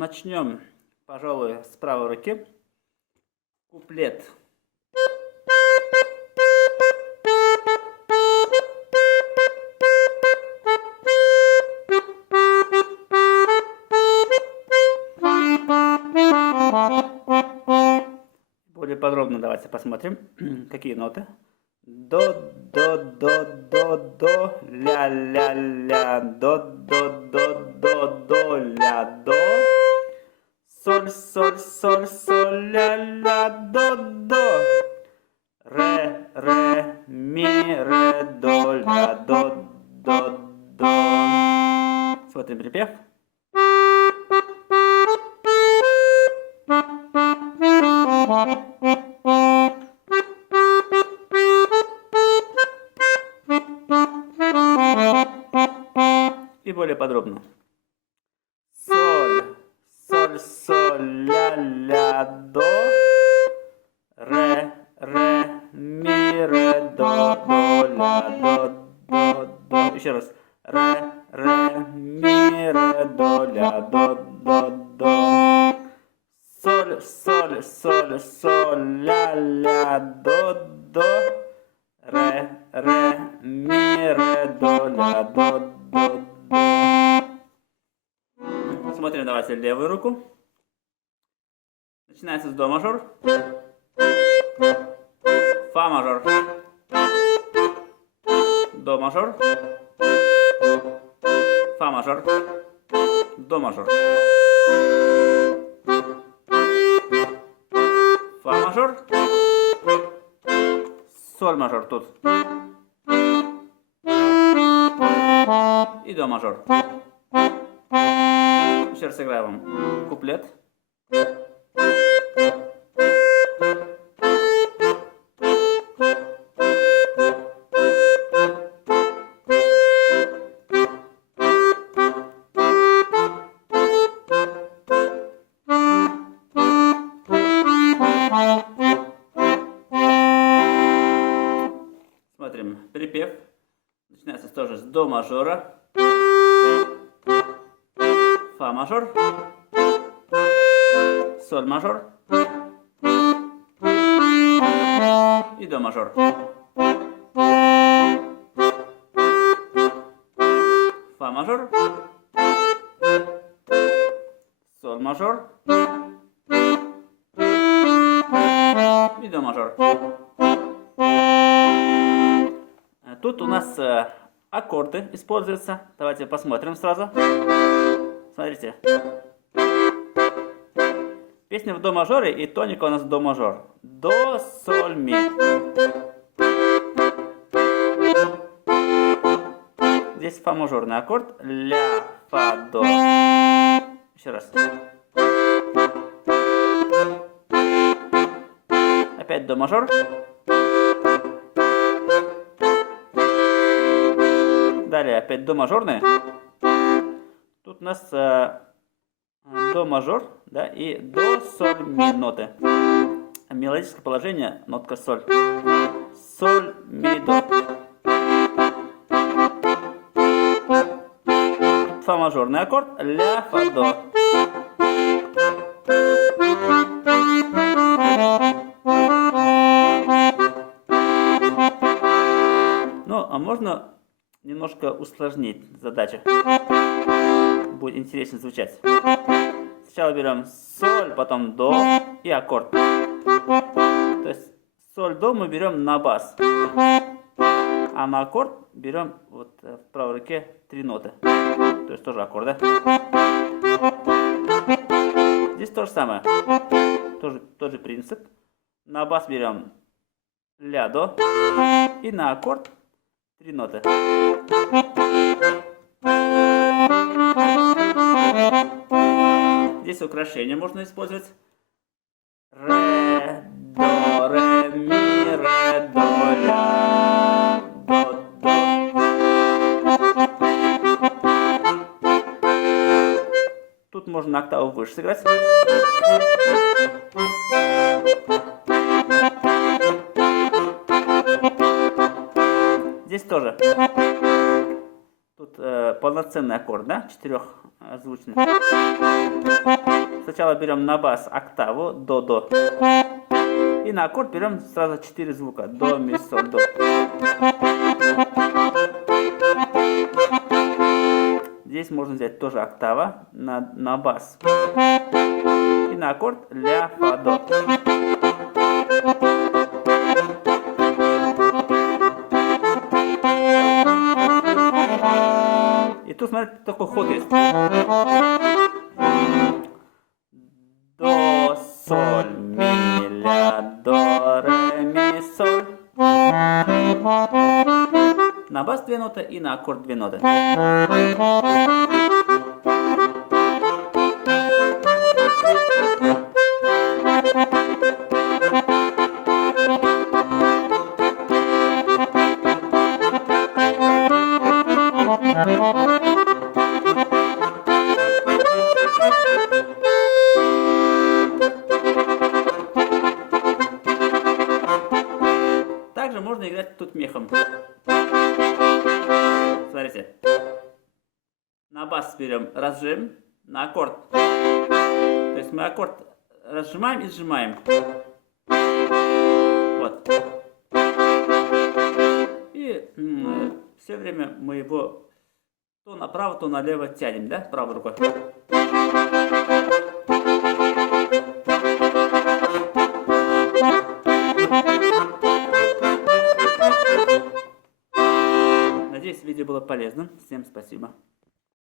начнем, пожалуй, с правой руки. Куплет. Более подробно давайте посмотрим, какие ноты. До, до, до, до, до, ля, ля, ля, до, до, до, до, до, ля, до. Соль, соль, соль, соль, ля, ля, до, до. Ре, ре, ми, ре, до, ля, до, до, до. Смотрим припев. И более подробно. Соль, соль, соль, ля, ля, до. Ре, ре, ми, ре, до, до, ля, до, до, до. Еще раз. Ре, ре, ми, ре, до, ля, до, до, до. Соль, соль, соль, соль, ля, ля, до, до. Ре, ре, ми, ре, до, ля, до, до, до. Смотрим, давайте левую руку. Начинается с до мажор. Фа мажор. До мажор. Фа мажор. До мажор. Фа мажор. Соль мажор тут. И до мажор. Еще раз сыграю вам куплет. Смотрим припев. Начинается тоже с до мажора. Фа мажор. Соль мажор. И до мажор. Фа мажор. Соль мажор. И до мажор. Тут у нас аккорды используются. Давайте посмотрим сразу. Смотрите. Песня в до мажоре и тоника у нас до мажор. До, соль, ми. Здесь фа мажорный аккорд. Ля, фа, до. Еще раз. Опять до мажор. Далее опять до мажорные. Тут у нас до мажор, да, и до, соль, ми ноты. Мелодическое положение, нотка соль. Соль, ми, до. Фа мажорный аккорд, ля, фа, до. Ну, а можно немножко усложнить задачу. Будет интересно звучать. Сначала берем соль, потом до и аккорд. То есть соль, до мы берем на бас. А на аккорд берем вот в правой руке 3 ноты. То есть тоже аккорды. Здесь то же самое. Тот же принцип. На бас берем ля, до. И на аккорд 3 ноты. Здесь украшения можно использовать. Ре, до, ре, ми, ре, до, ля, до, до. Тут можно на октаву выше сыграть. Здесь тоже. Тут полноценный аккорд, да? озвучено. Сначала берем на бас октаву до. И на аккорд берем сразу 4 звука. До, ми, соль, до. Здесь можно взять тоже октава на бас. И на аккорд ля, фа, до. И тут, смотрите, такой ход есть. До, соль, ми, ля, до, ре, ми, соль. На бас 2 ноты и на аккорд 2 ноты. Также можно играть тут мехом. Смотрите. На бас берем, разжим, на аккорд. То есть мы аккорд разжимаем и сжимаем. Вот. И все время мы его то направо, то налево тянем, да, правой рукой. Надеюсь, видео было полезным. Всем спасибо.